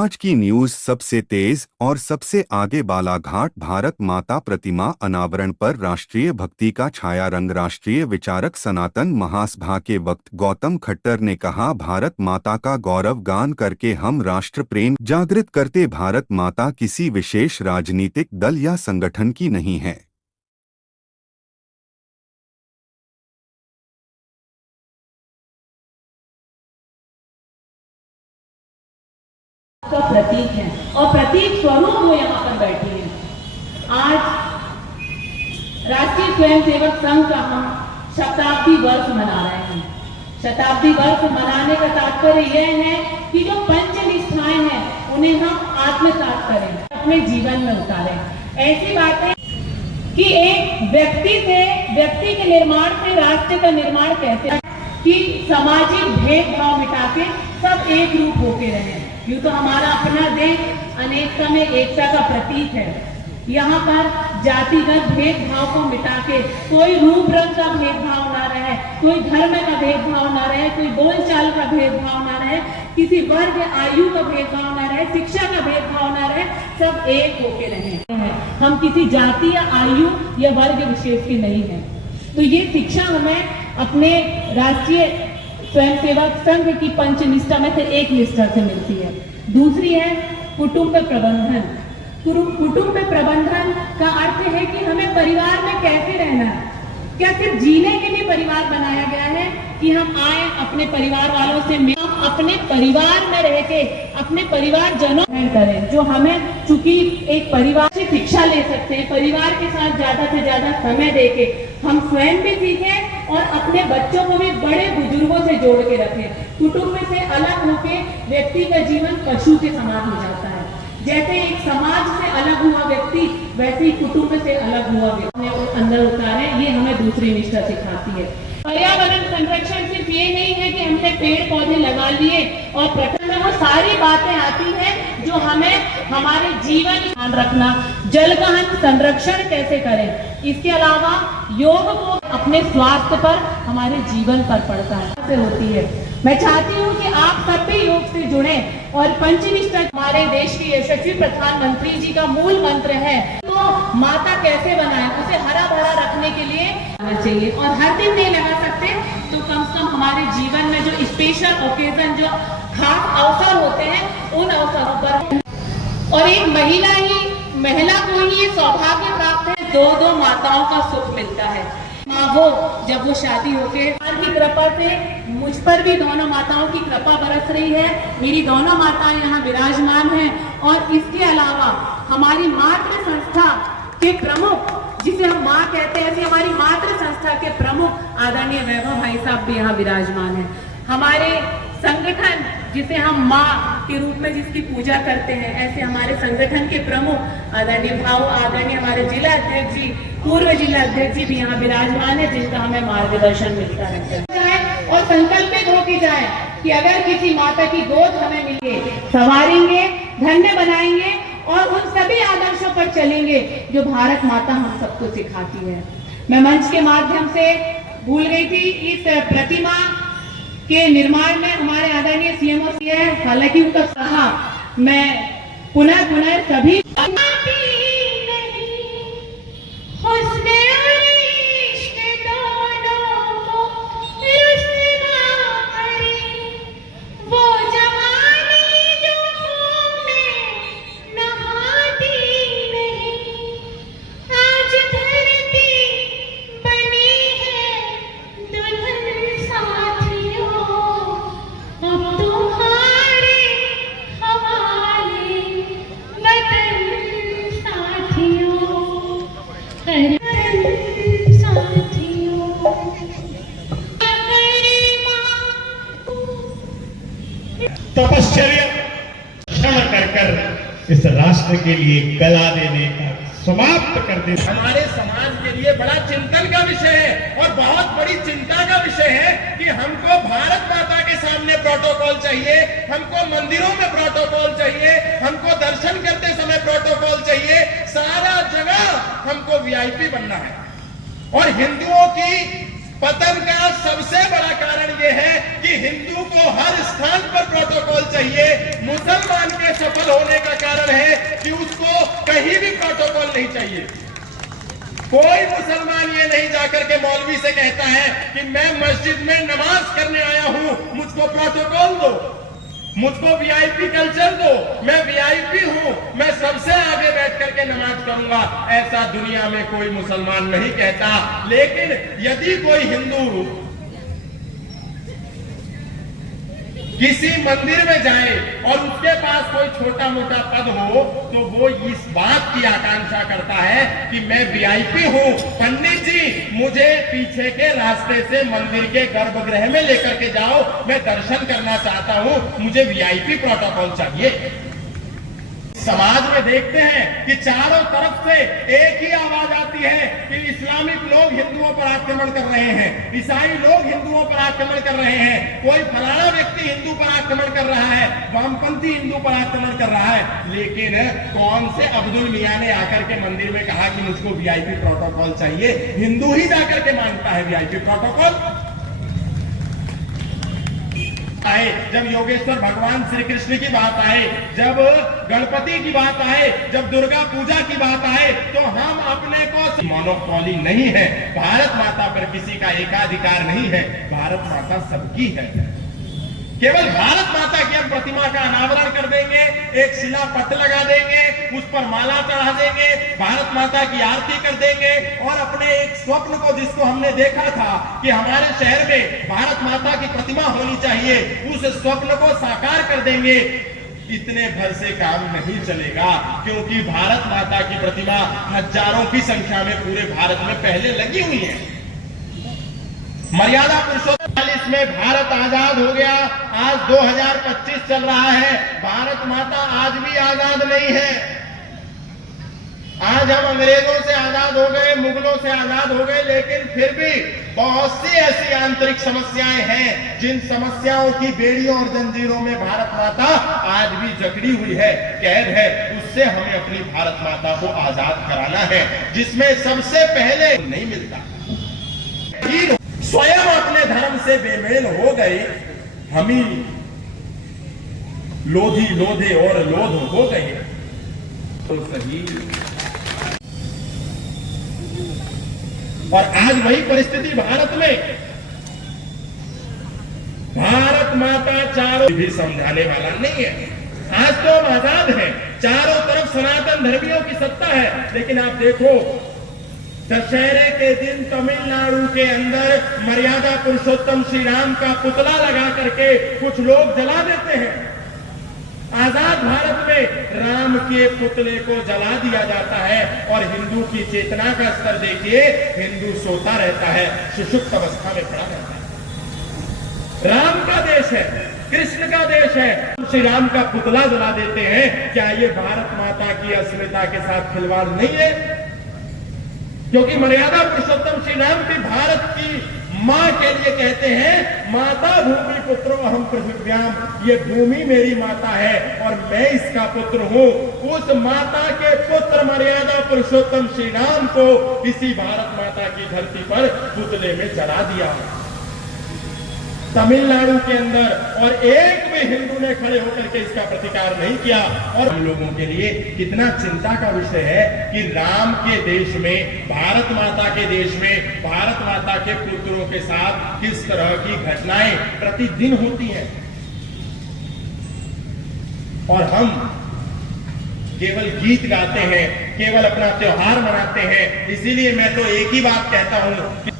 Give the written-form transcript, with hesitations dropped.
आज की न्यूज सबसे तेज और सबसे आगे। बालाघाट भारत माता प्रतिमा अनावरण पर राष्ट्रीय भक्ति का छाया रंग। राष्ट्रीय विचारक सनातन महासभा के वक्त गौतम खट्टर ने कहा, भारत माता का गौरव गान करके हम राष्ट्र प्रेम जागृत करते। भारत माता किसी विशेष राजनीतिक दल या संगठन की नहीं है। का प्रतीक है और प्रतीक स्वरूप वो यहाँ पर बैठी है। आज राष्ट्रीय स्वयंसेवक संघ का हम शताब्दी वर्ष मना रहे हैं। शताब्दी वर्ष मनाने का तात्पर्य यह है कि जो पंच निष्ठाएं हैं उन्हें हम आत्मसात करें, अपने जीवन में उतारें। ऐसी बातें कि एक व्यक्ति के निर्माण से राष्ट्र का निर्माण कैसे है कि सामाजिक भेदभाव मिटा के सब एक रूप होके रहे। यूं तो हमारा अपना देश अनेकता में एकता का प्रतीक है। यहाँ पर जातिगत भेदभाव को मिटा के कोई रूप रंग का भेदभाव ना रहे, कोई धर्म का भेदभाव ना रहे, कोई बोलचाल का भेदभाव ना रहे, किसी वर्ग आयु का भेदभाव ना रहे, शिक्षा का भेदभाव ना रहे, सब एक होके रहे। हम किसी जाति या आयु या वर्ग विशेष की नहीं है। तो ये शिक्षा हमें अपने राष्ट्रीय स्वयंसेवक संघ की पंच निष्ठा में से एक निष्ठा से मिलती है। दूसरी है कुटुंब प्रबंधन। कुटुंब प्रबंधन का अर्थ है कि हमें परिवार में कैसे रहना है। क्या सिर्फ जीने के लिए परिवार बनाया गया है कि हम आए अपने परिवार वालों से मिल, अपने परिवार में रह के अपने परिवारजनों करें, जो हमें चूंकि एक परिवार से शिक्षा ले सकते हैं, परिवार के साथ ज्यादा से ज्यादा समय देके हम स्वयं भी सीखें और अपने बच्चों को भी बड़े बुजुर्गों से जोड़ के रखें। कुटुंब से अलग होके व्यक्ति का जीवन पशु के समान हो जाता है। जैसे एक समाज से अलग हुआ व्यक्ति, वैसे ही कुटुंब से अलग हुआ व्यक्ति अंदर उतारे। ये हमें दूसरी निष्ठा सिखाती है। पर्यावरण संरक्षण सिर्फ ये नहीं है कि हमने पेड़ पौधे लगा लिए और प्रकृति में वो सारी बातें आती हैं जो हमें हमारे जीवन ध्यान रखना, जल का हम संरक्षण कैसे करें। इसके अलावा योग को अपने स्वास्थ्य पर, हमारे जीवन पर पड़ता है से होती है। मैं चाहती हूँ कि आप सब भी योग से जुड़े और पंचनिष्ठा हमारे देश के यशस्वी प्रधानमंत्री जी का मूल मंत्र है। तो माता कैसे बनाए, उसे हरा भरा रखने के लिए चाहिए और हर दिन नहीं लगा सकते तो कम से कम हमारे जीवन में जो स्पेशल ओकेजन, जो खास अवसर होते हैं, उन अवसरों पर। और एक महिला को ही ये सौभाग्य प्राप्त है, दो माताओं का सुख मिलता है। माँ हो जब वो शादी होके की कृपा से मुझ पर भी दोनों माताओं की कृपा बरस रही है। मेरी दोनों माताएं यहाँ विराजमान हैं और इसके अलावा हमारी मातृ संस्था के प्रमुख, जिसे हम माँ कहते हैं, ऐसी हमारी मातृ संस्था के प्रमुख आदरणीय वैभव भाई साहब भी यहाँ विराजमान हैं। हमारे संगठन जिसे हम माँ के रूप में जिसकी पूजा करते हैं, ऐसे हमारे संगठन के प्रमुख आदरणीय हमारे जिला अध्यक्ष जी, पूर्व जिला अध्यक्ष जी भी यहाँ विराजमान है, जिनका हमें मार्गदर्शन मिलता है। और संकल्पित होके जाए कि अगर किसी माता की गोद हमें मिले, संवारेंगे, धन्य बनाएंगे और उन सभी आदर्शों पर चलेंगे जो भारत माता हम सबको सिखाती है। मैं मंच के माध्यम से भूल गई थी, इस प्रतिमा के निर्माण में हमारे आदरणीय सीएमओ है, हालांकि उनका कहा मैं पुनः सभी तपश्चर्या क्षण कर इस राष्ट्र के लिए गला देने का समाप्त कर दे। हमारे समाज के लिए बड़ा चिंतन का विषय है और बहुत बड़ी चिंता का विषय है कि हमको भारत माता के सामने प्रोटोकॉल चाहिए, हमको मंदिरों में प्रोटोकॉल चाहिए, हमको दर्शन करते समय प्रोटोकॉल चाहिए, सारा जगह हमको वीआईपी बनना है। और हिंदुओं की पतन का सबसे बड़ा कारण यह है कि हिंदू को हर स्थान पर प्रोटोकॉल चाहिए, मुसलमान के सफल होने का कारण है कि उसको कहीं भी प्रोटोकॉल नहीं चाहिए। कोई मुसलमान ये नहीं जाकर के मौलवी से कहता है कि मैं मस्जिद में नमाज करने आया हूं, मुझको प्रोटोकॉल दो, मुझको वीआईपी कल्चर दो, मैं वीआईपी हूं, मैं सबसे आगे बैठ करके नमाज करूंगा। ऐसा दुनिया में कोई मुसलमान नहीं कहता। लेकिन यदि कोई हिंदू किसी मंदिर में जाए और उसके पास कोई छोटा मोटा पद हो तो वो इस बात की आकांक्षा करता है कि मैं वीआईपी हूं, पंडित जी मुझे पीछे के रास्ते से मंदिर के गर्भगृह में लेकर के जाओ, मैं दर्शन करना चाहता हूं, मुझे वीआईपी प्रोटोकॉल चाहिए। समाज में देखते हैं कि चारों तरफ से एक ही आवाज आती है कि इस्लामिक लोग हिंदुओं पर आक्रमण कर रहे हैं, ईसाई लोग हिंदुओं पर आक्रमण कर रहे हैं, कोई फलाना व्यक्ति हिंदू पर आक्रमण कर रहा है, वामपंथी हिंदू पर आक्रमण कर रहा है। लेकिन कौन से अब्दुल मियां ने आकर के मंदिर में कहा कि मुझको वीआईपी प्रोटोकॉल चाहिए? हिंदू ही जाकर के मांगता है वीआईपी प्रोटोकॉल। आए जब योगेश्वर भगवान श्री कृष्ण की बात आए, जब गणपति की बात आए, जब दुर्गा पूजा की बात आए, तो हम अपने को मोनोपोली नहीं है, भारत माता पर किसी का एकाधिकार नहीं है, भारत माता सबकी है। केवल भारत माता की हम प्रतिमा का अनावरण कर देंगे, एक शिला पट लगा देंगे, उस पर माला चढ़ा देंगे, भारत माता की आरती कर देंगे और अपने एक स्वप्न को, जिसको हमने देखा था कि हमारे शहर में भारत माता की प्रतिमा होनी चाहिए, उस स्वप्न को साकार कर देंगे। इतने भर से काम नहीं चलेगा, क्योंकि भारत माता की प्रतिमा हजारों की संख्या में पूरे भारत में पहले लगी हुई है। मर्यादा पुरुषोत्तम 40 में भारत आजाद हो गया, आज 2025 चल रहा है, भारत माता आज भी आजाद नहीं है। आज हम अंग्रेजों से आजाद हो गए, मुगलों से आजाद हो गए, लेकिन फिर भी बहुत सी ऐसी आंतरिक समस्याएं हैं, जिन समस्याओं की बेड़ियों और जंजीरों में भारत माता आज भी जकड़ी हुई है, कैद है। उससे हमें अपनी भारत माता को आजाद कराना है, जिसमें सबसे पहले नहीं मिलता। स्वयं अपने धर्म से बेमेल हो गए, हम ही लोधी लोधे और लोध हो गए तो सही। और आज वही परिस्थिति भारत में, भारत माता चारों भी समझाने वाला नहीं है। आज तो हम आजाद हैं, चारों तरफ सनातन धर्मियों की सत्ता है, लेकिन आप देखो दशहरे के दिन तमिलनाडु के अंदर मर्यादा पुरुषोत्तम श्री राम का पुतला लगा करके कुछ लोग जला देते हैं। आजाद भारत में राम के पुतले को जला दिया जाता है और हिंदू की चेतना का स्तर देखिए, हिंदू सोता रहता है, सुषुप्त अवस्था में पड़ा रहता है। राम का देश है, कृष्ण का देश है, श्री राम का पुतला जला देते हैं। क्या ये भारत माता की अस्मिता के साथ खिलवाड़ नहीं है? क्योंकि मर्यादा पुरुषोत्तम श्री राम भी भारत की मां के लिए कहते हैं, माता भूमि पुत्रो अहम पृथ्व्याम, ये भूमि मेरी माता है और मैं इसका पुत्र हूं। उस माता के पुत्र मर्यादा पुरुषोत्तम श्री राम को इसी भारत माता की धरती पर पुतले में जला दिया तमिलनाडु के अंदर, और एक भी हिंदू ने खड़े होकर के इसका प्रतिकार नहीं किया। और हम लोगों के लिए कितना चिंता का विषय है कि राम के देश में, भारत माता के देश में, भारत माता के पुत्रों के साथ किस तरह की घटनाएं प्रतिदिन होती हैं, और हम केवल गीत गाते हैं, केवल अपना त्योहार मनाते हैं। इसीलिए मैं तो एक ही बात कहता हूं कि